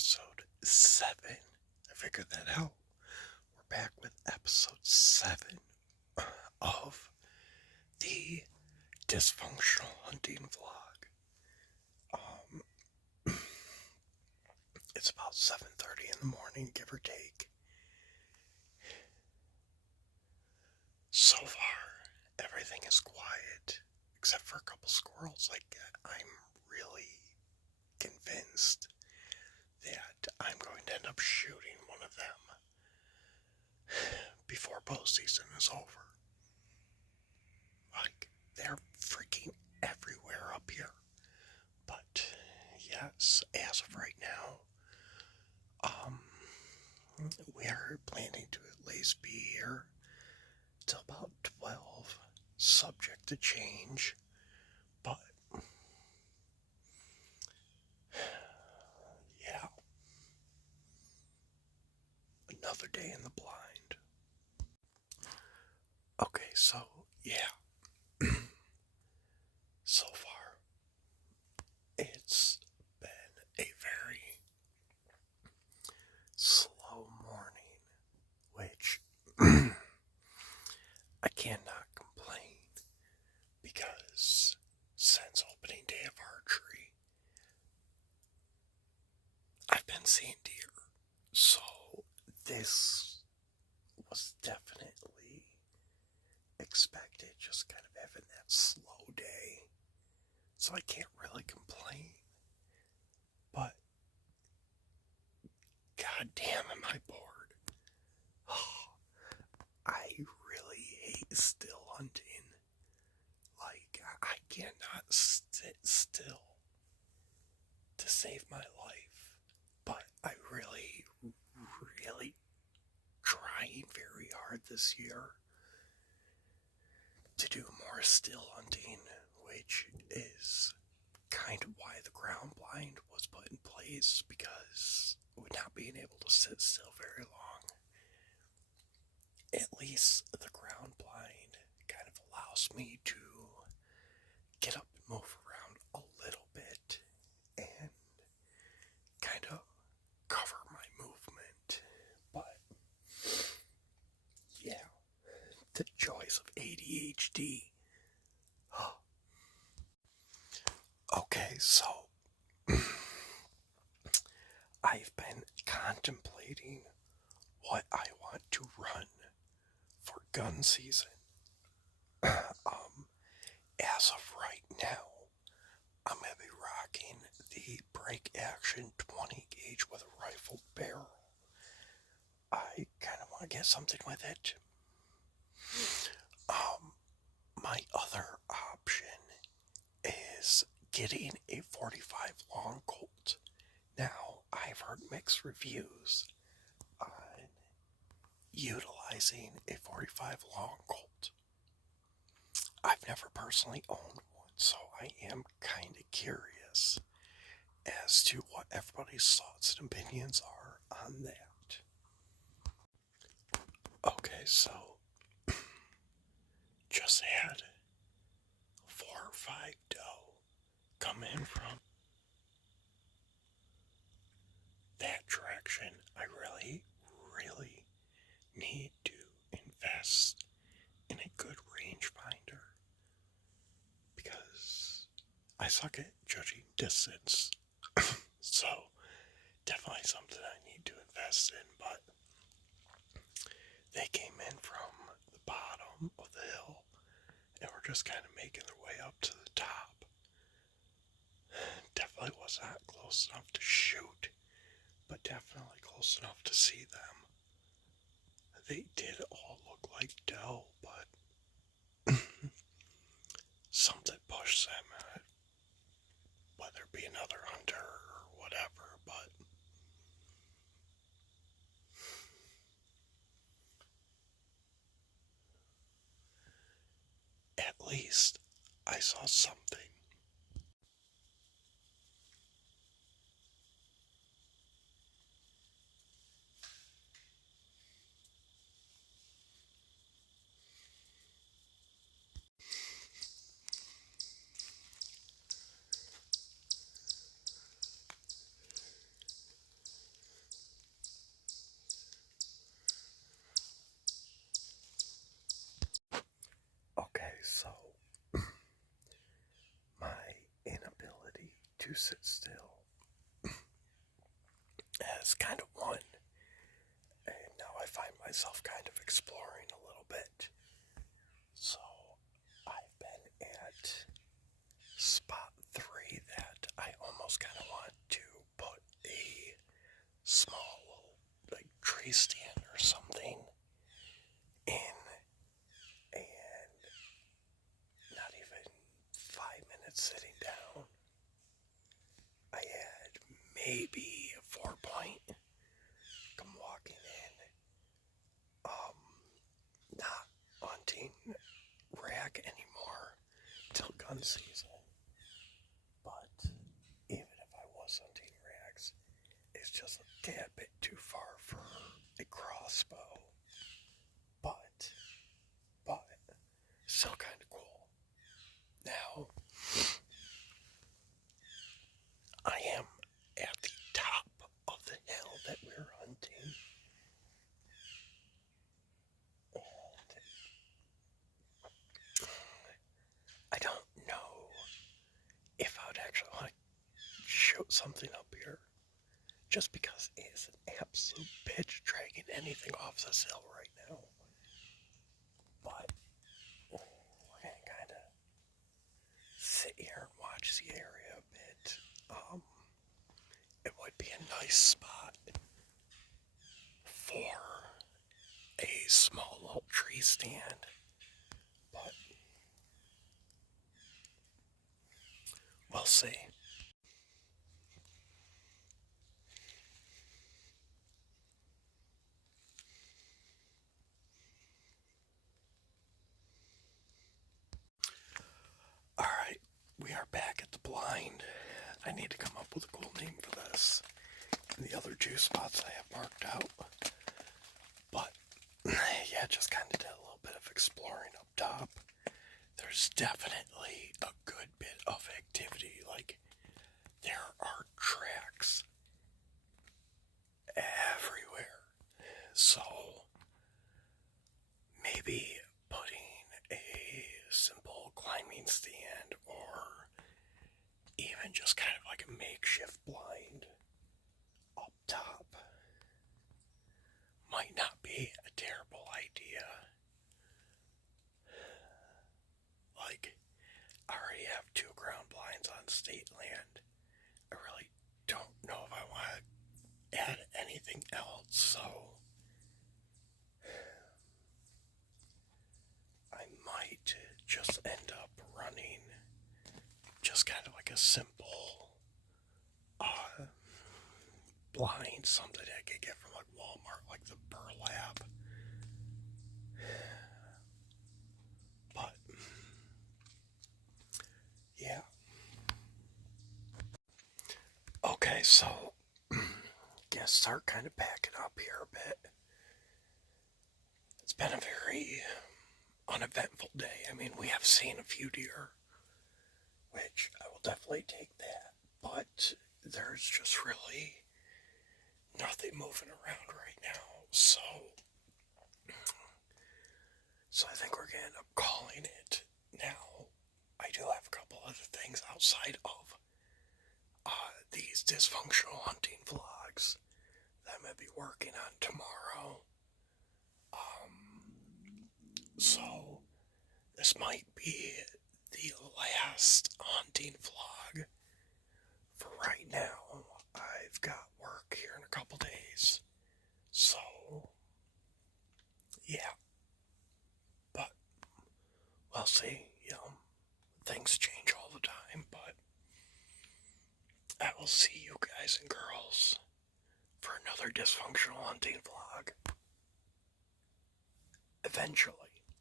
episode 7. I figured that out. We're back with episode 7 of the Dysfunctional Hunting Vlog. It's about 7:30 in the morning, give or take. So far, everything is quiet, except for a couple squirrels. I'm really convinced that I'm going to end up shooting one of them before bow season is over. They're freaking everywhere up here. But, yes, as of right now, we are planning to at least be here till about 12, subject to change. But, yeah, another day in the blind. Okay, so, yeah, so far, it's been a very slow morning, which I cannot complain, because since opening day of archery, I've been seeing deer. So this was definitely expected, just kind of having that slow day. So I can't really complain. But goddamn, am I bored. I really hate still hunting. I cannot sit still to save my life. But I really trying very hard this year to do more still hunting, which is kind of why the ground blind was put in place, because with not being able to sit still very long, at least the ground blind kind of allows me to get up and move around a little bit and kind of cover my movement. But yeah, the joys of ADHD. Okay, so I've been contemplating what I want to run for gun season. As of right now, I'm going to be rocking the break action 20 gauge with a rifle barrel. I kind of want to get something with it. My other option is getting a 45 long Colt. Now, I've heard mixed reviews on utilizing a 45 long Colt. I've never personally owned one, so I am kind of curious as to what everybody's thoughts and opinions are on that. Okay, so just had 4 or 5 doe come in from that direction. I really need to invest in a good rangefinder, because I suck at judging distance. So definitely something I need to invest in. But they came in from the bottom of the hill and were just kind of making their way up to the top. Definitely was not close enough to shoot, but definitely close enough to see them. They did all look like doe, but something pushed them, whether it be another hunter or whatever. But at least I saw something. to sit still as kind of one. And now I find myself kind of exploring a little bit. So I've been at spot 3 that I almost kind of want to put a small little like tree stand or something in, and not even 5 minutes sitting down, I had maybe a 4 point. Come walking in, not hunting rag anymore till gun season. But even if I was hunting rags, it's just a tad bit too far for a crossbow. But still kind of cool. Now, I am at the top of the hill that we're hunting. And I don't know if I would actually want to shoot something up here, just because it's an absolute bitch dragging anything off this hill right now. But we're gonna kind of sit here and watch the area a bit. It would be a nice spot for a small little tree stand, but we'll see. Alright, we are back at the blind. I need to come up with a cool name for this. And the other 2 spots I have marked out. But, yeah, just kind of did a little bit of exploring up top. There's definitely a good bit of activity. Like, there are tracks everywhere. So, maybe putting a simple climbing stand or even just kind of like a makeshift blind up top might not be a terrible idea. Like, I already have 2 ground blinds on state land. I really don't know if I want to add anything else, so I might just end up running just kind of like a simple blind, something I could get from like Walmart, like the burlap. But yeah. Okay, so guess start kind of packing up here a bit. It's been a very uneventful day. I mean, we have seen a few deer, which I will definitely take that, but there's just really nothing moving around right now, so I think we're gonna end up calling it. Now, I do have a couple other things outside of these dysfunctional hunting vlogs that I'm gonna be working on tomorrow. So this might be the last hunting vlog for right now. I've got work here in a couple days, so yeah. But we'll see. Things change all the time, but I will see you guys and girls for another dysfunctional hunting vlog eventually.